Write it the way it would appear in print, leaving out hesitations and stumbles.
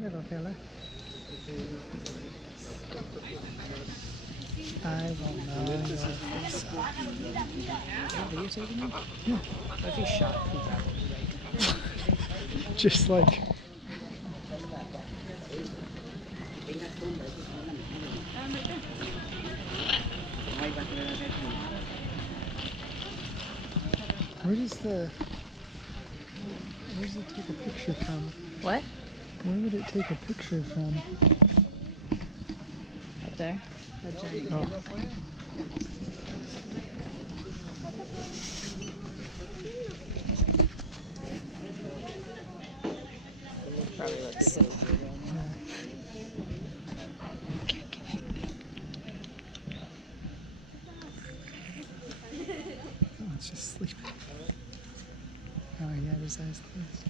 Little fella. I will know your face off. Videotaping him? Yeah. What if he shot from back? Just like. Where does it take a picture from? What? Where would it take a picture from? Up there? That giant Oh. Probably looks so good right now. Oh, it's just sleeping. Oh, yeah, his eyes closed.